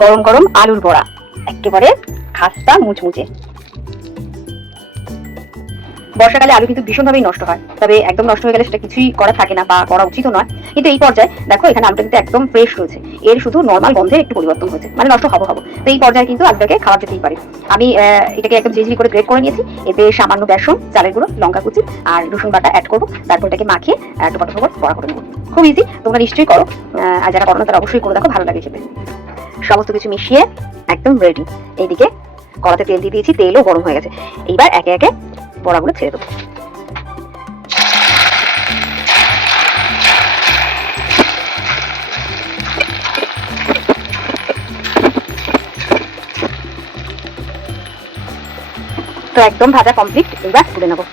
গরম গরম আলুর বড়া, একেবারে খাস্তা মুচমুচে। বর্ষাকালে আলু কিন্তু ভীষণভাবেই নষ্ট হয়, তবে একদম নষ্ট হয়ে গেলে সেটা কিছুই করা থাকে না বা করা উচিত নয়। কিন্তু এই পর্যায়ে দেখো এখানে আলুটা কিন্তু একদম ফ্রেশ রয়েছে, এর শুধু নর্মাল গন্ধে একটু পরিবর্তন হয়েছে, মানে নষ্ট হবো হবো। তো এই পর্যায়ে কিন্তু আলুটাকে খাওয়া যেতেই পারে। আমি এটাকে একদম ঝিঝি করে গ্রেট করে নিয়েছি। এতে সামান্য বেসন, চালের গুঁড়ো, লঙ্কা কুচি আর রসুন বাটা অ্যাড করবো। তারপর এটাকে মাখিয়ে টুকরো টুকরো বড়া করে নেবো। খুব ইজি, তোমরা নিশ্চয়ই করো। আর যারা করো না তারা অবশ্যই করে দেখো, ভালো লাগে খেতে। সমস্ত কিছু মিশিয়ে একদম রেডি। এইদিকে কড়াতে তেল দিয়ে দিয়েছি, তেলও গরম হয়ে গেছে। এইবার একে একে বড়াগুলো ছেড়ে দেবো। তো একদম ভাজা কমপ্লিট, এবার তুলে নেবো।